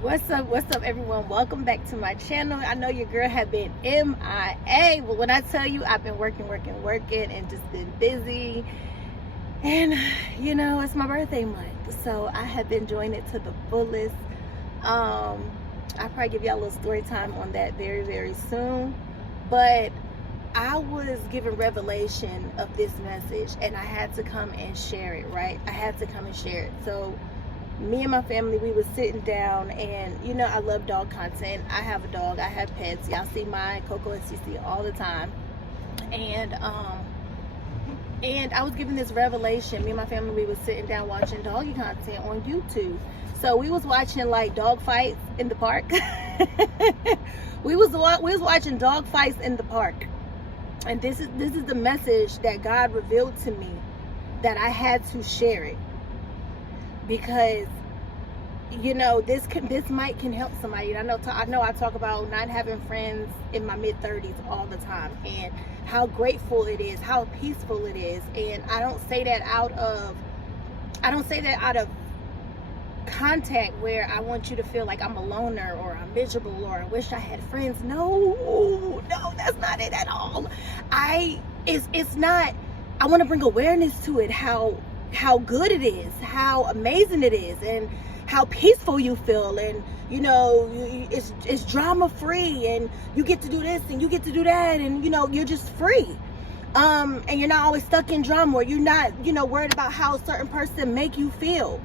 What's up everyone? Welcome back to my channel. I know your girl had been MIA, but when I tell you I've been working and just been busy, and it's my birthday month, so I have been enjoying it to the fullest. I'll probably give y'all a little story time on that very soon, but I was given revelation of this message and I had to come and share it, right? I had to come and share it. So me and my family, we was sitting down, and I love dog content. I have a dog, I have pets. Y'all see mine, Coco and Cece, all the time. And I was given this revelation. Me and my family, we was sitting down watching doggy content on YouTube. So we was watching like dog fights in the park. we was watching dog fights in the park. And this is the message that God revealed to me, that I had to share it. Because this might can help somebody. And I know I talk about not having friends in my mid-30s all the time, and how grateful it is, how peaceful it is. And I don't say that out of contact where I want you to feel like I'm a loner or I'm miserable or I wish I had friends. No, that's not it at all. It's not. I want to bring awareness to it, how good it is, how amazing it is, and how peaceful you feel. And it's drama free, and you get to do this and you get to do that, and you're just free. And you're not always stuck in drama, or you're not worried about how a certain person make you feel,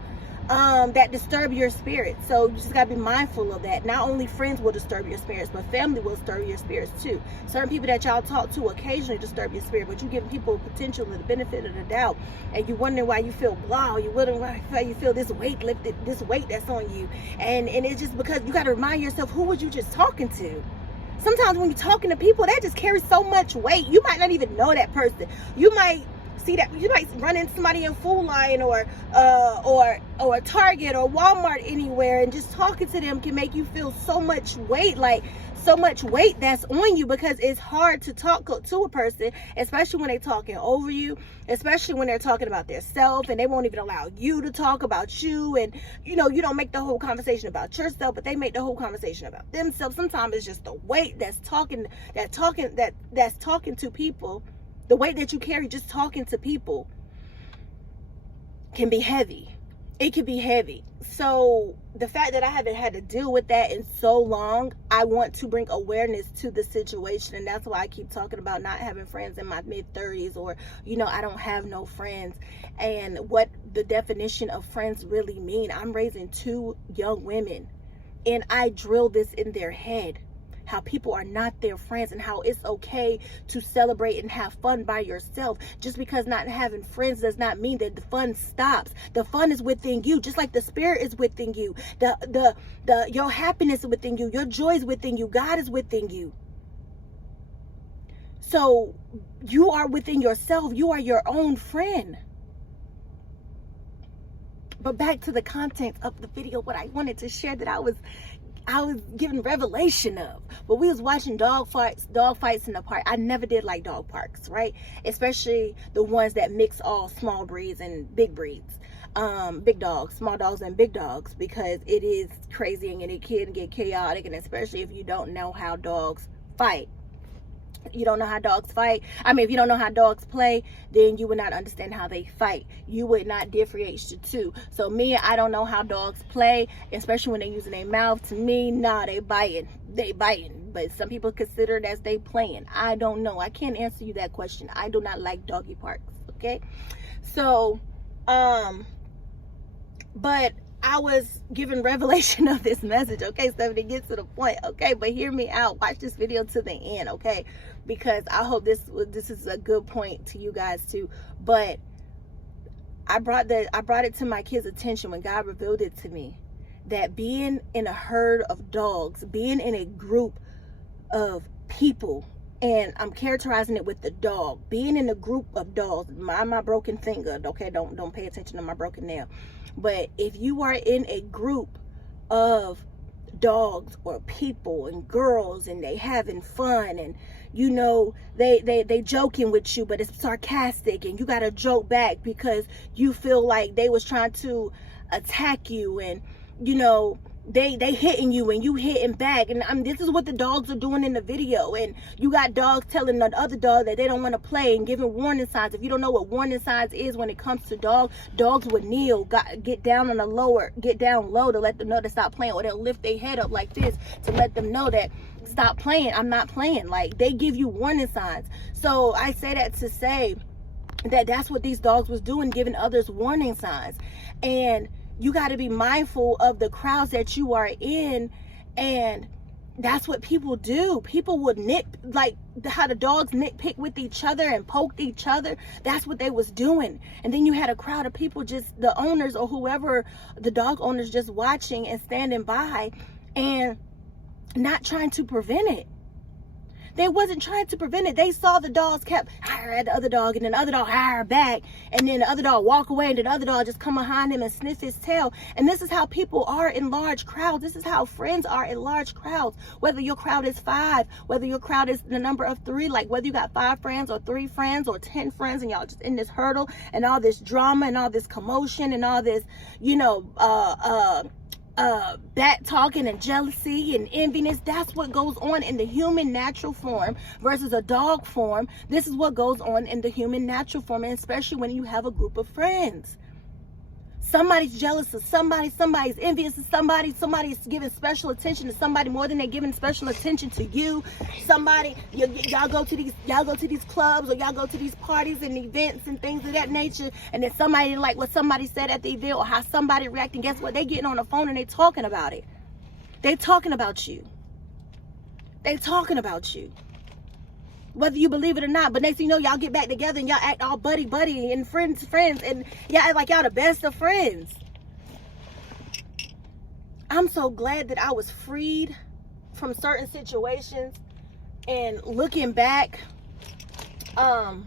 that disturb your spirit. So you just gotta be mindful of that. Not only friends will disturb your spirits, but family will disturb your spirits too. Certain people that y'all talk to occasionally disturb your spirit, but you give people potential and the benefit of the doubt, and you wonder why you feel blah, you wonder why you feel this weight lifted, this weight that's on you, and it's just because you got to remind yourself, who was you just talking to? Sometimes when you're talking to people, that just carries so much weight. You might not even know that person. You might see that, you might run into somebody in Food Line or Target or Walmart, anywhere, and just talking to them can make you feel so much weight, that's on you, because it's hard to talk to a person, especially when they're talking over you, especially when they're talking about their self, and they won't even allow you to talk about you. And you don't make the whole conversation about yourself, but they make the whole conversation about themselves. Sometimes it's just the weight that's talking to people. The weight that you carry just talking to people can be heavy. It can be heavy. So the fact that I haven't had to deal with that in so long, I want to bring awareness to the situation. And that's why I keep talking about not having friends in my mid-30s, or I don't have no friends, and what the definition of friends really mean. I'm raising 2 young women, and I drill this in their head, how people are not their friends, and how it's okay to celebrate and have fun by yourself. Just because not having friends does not mean that the fun stops. The fun is within you, just like the spirit is within you. Your happiness is within you. Your joy is within you. God is within you. So you are within yourself. You are your own friend. But back to the content of the video, what I wanted to share that I was given revelation of. But we was watching dog fights in the park. I never did like dog parks, right? Especially the ones that mix all small breeds and big breeds. Big dogs, small dogs and big dogs, because it is crazy and it can get chaotic, and especially if you don't know how dogs fight. You don't know how dogs fight. If you don't know how dogs play, then you would not understand how they fight. You would not differentiate the two. So I don't know how dogs play, especially when they're using their mouth. To me, nah, they biting. But some people consider it as they playing. I don't know. I can't answer you that question. I do not like doggy parks, okay? So, but I was given revelation of this message, okay, Stephanie, get to the point, okay? But hear me out. Watch this video to the end, okay? Because I hope this is a good point to you guys too. But I brought it to my kids' attention when God revealed it to me, that being in a herd of dogs, being in a group of people, and I'm characterizing it with the dog, being in a group of dogs. Mind my broken finger, okay? Don't pay attention to my broken nail. But if you are in a group of dogs or people and girls, and they having fun, and they joking with you, but it's sarcastic, and you gotta joke back because you feel like they was trying to attack you, and they hitting you and you hitting back, and this is what the dogs are doing in the video. And you got dogs telling the other dog that they don't want to play and giving warning signs. If you don't know what warning signs is when it comes to dogs would kneel, get down low to let them know to stop playing, or they'll lift their head up like this to let them know that stop playing, I'm not playing. Like, they give you warning signs. So I say that to say that that's what these dogs was doing, giving others warning signs. And you got to be mindful of the crowds that you are in. And that's what people do. People would like how the dogs nitpick with each other and poked each other. That's what they was doing. And then you had a crowd of people, just the owners or whoever, the dog owners, just watching and standing by and not trying to prevent it. They wasn't trying to prevent it. They saw the dogs kept higher at the other dog, and then the other dog higher back, and then the other dog walk away, and then the other dog just come behind him and sniff his tail. And this is how people are in large crowds. This is how friends are in large crowds. Whether your crowd is 5, whether your crowd is the number of 3, like whether you got 5 friends or 3 friends or 10 friends, and y'all just in this hurdle and all this drama and all this commotion and all this, back talking and jealousy and enviness. That's what goes on in the human natural form versus a dog form. This is what goes on in the human natural form, and especially when you have a group of friends. Somebody's jealous of somebody, somebody's envious of somebody's giving special attention to somebody more than they're giving special attention to you. Somebody, y'all go to these clubs, or y'all go to these parties and events and things of that nature, and then somebody didn't like what somebody said at the event or how somebody reacted. Guess what? They getting on the phone and they talking about it. They talking about you. They talking about you. Whether you believe it or not. But next thing you know, y'all get back together and y'all act all buddy and friends, and y'all act like y'all the best of friends. I'm so glad that I was freed from certain situations, and looking back over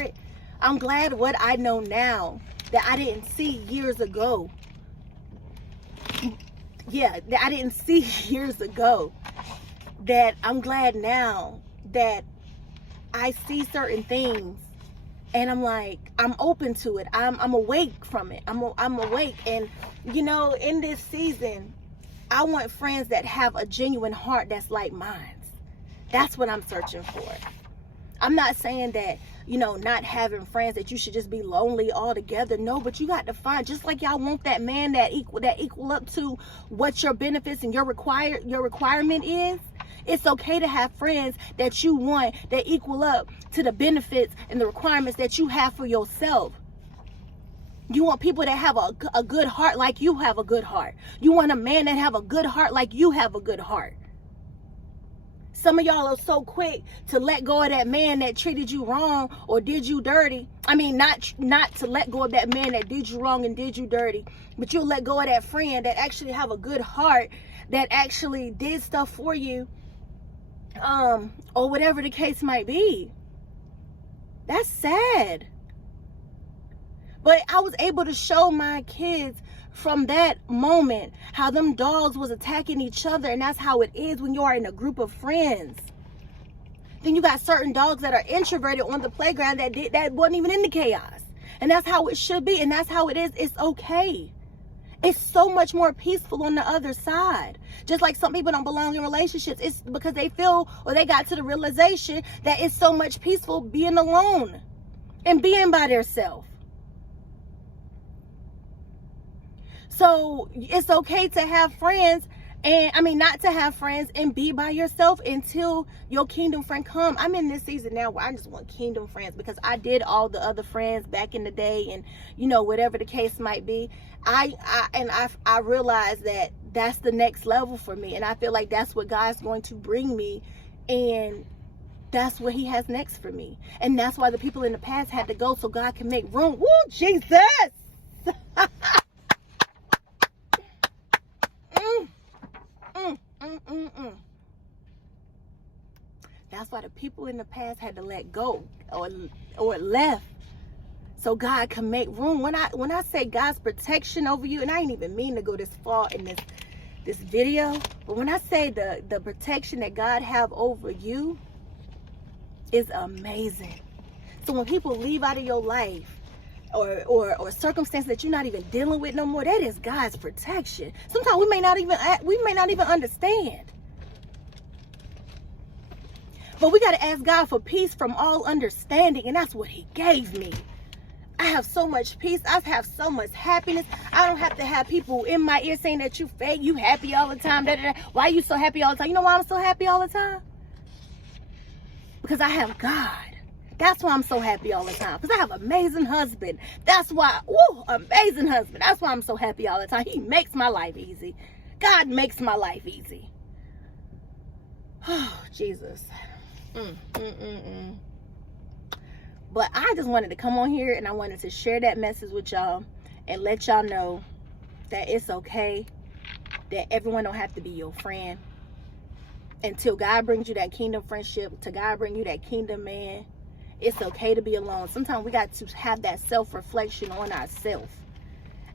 it, I'm glad what I know now that I didn't see years ago. Yeah, that I didn't see years ago. That I'm glad now that I see certain things, and I'm like, I'm open to it. I'm awake from it. I'm awake. And in this season, I want friends that have a genuine heart that's like mine. That's what I'm searching for. I'm not saying that, not having friends, that you should just be lonely altogether. No, but you got to find, just like y'all want that man that equal up to what your benefits and your requirement is. It's okay to have friends that you want that equal up to the benefits and the requirements that you have for yourself. You want people that have a good heart like you have a good heart. You want a man that have a good heart like you have a good heart. Some of y'all are so quick to let go of that man that treated you wrong or did you dirty. I mean, not to let go of that man that did you wrong and did you dirty, but you'll let go of that friend that actually have a good heart, that actually did stuff for you, or whatever the case might be. That's sad. But I was able to show my kids from that moment how them dogs was attacking each other, and that's how it is when you are in a group of friends. Then you got certain dogs that are introverted on the playground that wasn't even in the chaos, and that's how it should be, and that's how it is. It's okay. It's so much more peaceful on the other side. Just like some people don't belong in relationships, it's because they feel, or they got to the realization that it's so much peaceful being alone and being by themselves. So it's okay to have friends, and not to have friends and be by yourself until your kingdom friend come. I'm in this season now where I just want kingdom friends, because I did all the other friends back in the day, and whatever the case might be. I realized that that's the next level for me, and I feel like that's what God's going to bring me, and that's what he has next for me. And that's why the people in the past had to go, so God can make room. Woo, Jesus! That's why the people in the past had to let go or left, so God can make room. When I say God's protection over you, and I ain't even mean to go this far in this video, but when I say the protection that God have over you is amazing. So when people leave out of your life, or circumstances that you're not even dealing with no more, that is God's protection. Sometimes we may not even understand. But we got to ask God for peace from all understanding, and that's what he gave me. I have so much peace. I have so much happiness. I don't have to have people in my ear saying that you fake, you happy all the time. Da, da, da. Why are you so happy all the time? You know why I'm so happy all the time? Because I have God. That's why I'm so happy all the time. Because I have an amazing husband. That's why, amazing husband. That's why I'm so happy all the time. He makes my life easy. God makes my life easy. Oh, Jesus. But I just wanted to come on here and I wanted to share that message with y'all and let y'all know that it's okay, that everyone don't have to be your friend. Until God brings you that kingdom friendship, to God bring you that kingdom man, it's okay to be alone. Sometimes we got to have that self-reflection on ourselves.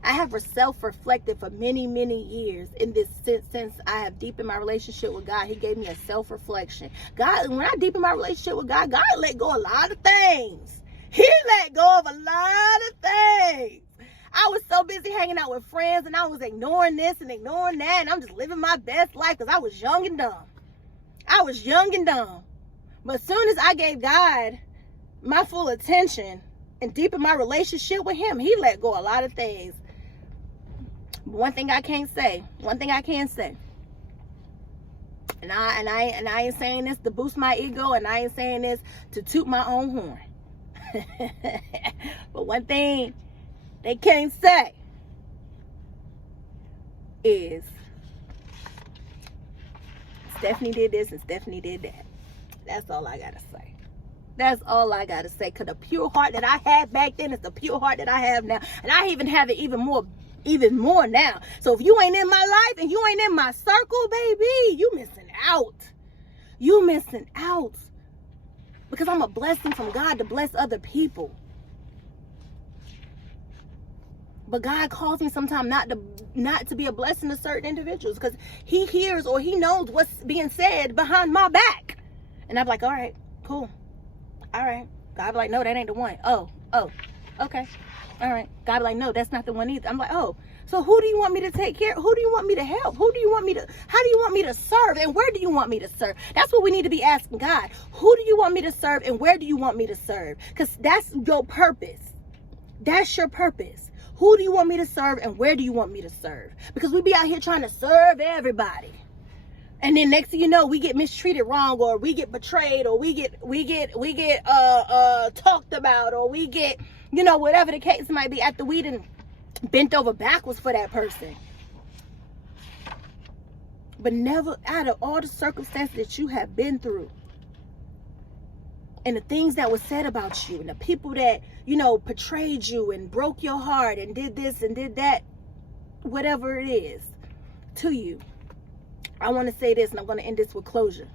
I have self-reflected for many, many years in this since I have deepened my relationship with God. He gave me a self-reflection. God, when I deepened my relationship with God, God let go a lot of things. He let go of a lot of things. I was so busy hanging out with friends and I was ignoring this and ignoring that, and I'm just living my best life because I was young and dumb. I was young and dumb. But as soon as I gave God my full attention and deepened my relationship with him, he let go a lot of things. One thing I can say, and I ain't saying this to boost my ego, and I ain't saying this to toot my own horn. But one thing they can't say is Stephanie did this and Stephanie did that. That's all I gotta say. That's all I gotta say. Cause the pure heart that I had back then is the pure heart that I have now, and I even have it even more now. So if you ain't in my life and you ain't in my circle, baby, you missing out. You missing out. Because I'm a blessing from God to bless other people. But God calls me sometimes not to be a blessing to certain individuals, because he hears or he knows what's being said behind my back. And I'm like, all right, cool. All right. God be like, no, that ain't the one. Oh, okay. All right. God be like, no, that's not the one either. I'm like, oh, so who do you want me to take care of? Who do you want me to help? How do you want me to serve? And where do you want me to serve? That's what we need to be asking God. Who do you want me to serve? And where do you want me to serve? Because that's your purpose. That's your purpose. Who do you want me to serve? And where do you want me to serve? Because we be out here trying to serve everybody. And then next thing you know, we get mistreated wrong, or we get betrayed, or we get talked about, or we get, whatever the case might be, after we done bent over backwards for that person. But never, out of all the circumstances that you have been through, and the things that were said about you, and the people that, betrayed you and broke your heart and did this and did that, whatever it is to you, I want to say this, and I'm going to end this with closure.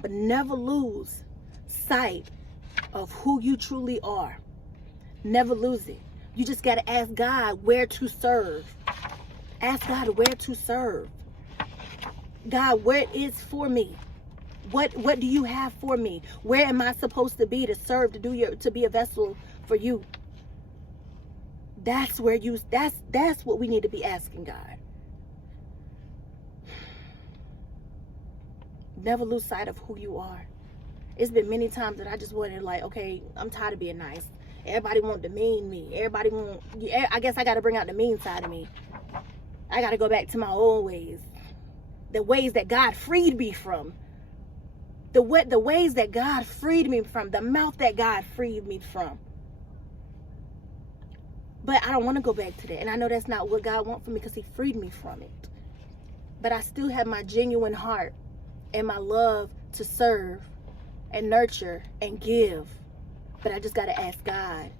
But never lose sight of who you truly are. Never lose it. You just got to ask God where to serve. Ask God where to serve. God, where is for me? What do you have for me? Where am I supposed to be to serve, to be a vessel for you? That's what we need to be asking God. Never lose sight of who you are. It's been many times that I just wanted, like, okay, I'm tired of being nice. Everybody want to demean me. I guess I got to bring out the mean side of me. I got to go back to my old ways. The ways that God freed me from. The ways that God freed me from. The mouth that God freed me from. But I don't want to go back to that. And I know that's not what God wants for me, because he freed me from it. But I still have my genuine heart and my love to serve and nurture and give. But I just got to ask God,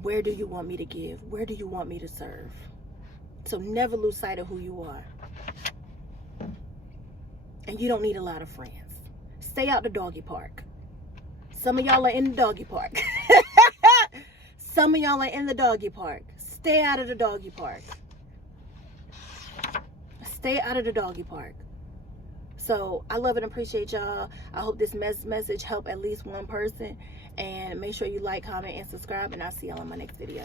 where do you want me to give? Where do you want me to serve? So never lose sight of who you are. And you don't need a lot of friends. Stay out the doggy park. Some of y'all are in the doggy park. Some of y'all are in the doggy park. Stay out of the doggy park. Stay out of the doggy park. So I love and appreciate y'all. I hope this message helped at least one person. And make sure you like, comment, and subscribe, and I'll see y'all on my next video.